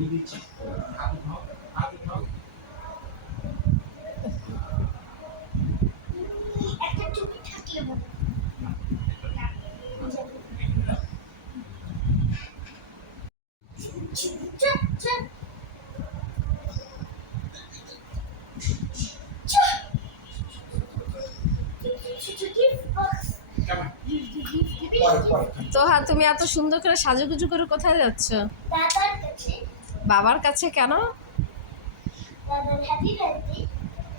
তো হ্যাঁ, তুমি এত সুন্দর করে সাজুগুজু করে কোথায় যাচ্ছ? বাবার কাছে। কেন?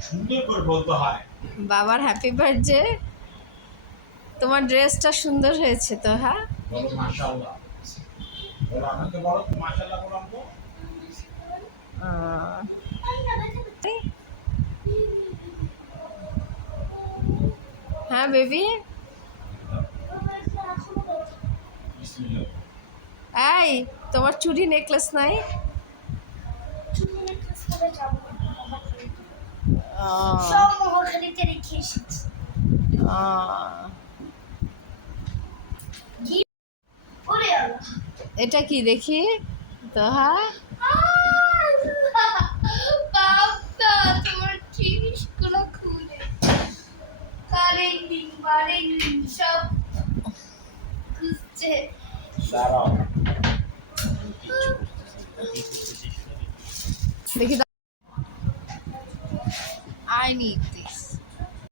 সুন্দর করে বলতে হয়। বাবার হ্যাপি বার্থডে। তোমার ড্রেসটা সুন্দর হয়েছে তো। হ্যাঁ, বলো মাশাআল্লাহ। বলো আমাকে বলো মাশাআল্লাহ বলো আমাকে। হ্যাঁ বেবি। এই, তোমার চুড়ি নেকলেস নাই? এটা কি দেখি তো? হ্যাঁ, তোমার জিনিসগুলো খুলে কারেন্টিং বারেন্টিং সব খুঁজছে। দাঁড়াও। দেখি। I need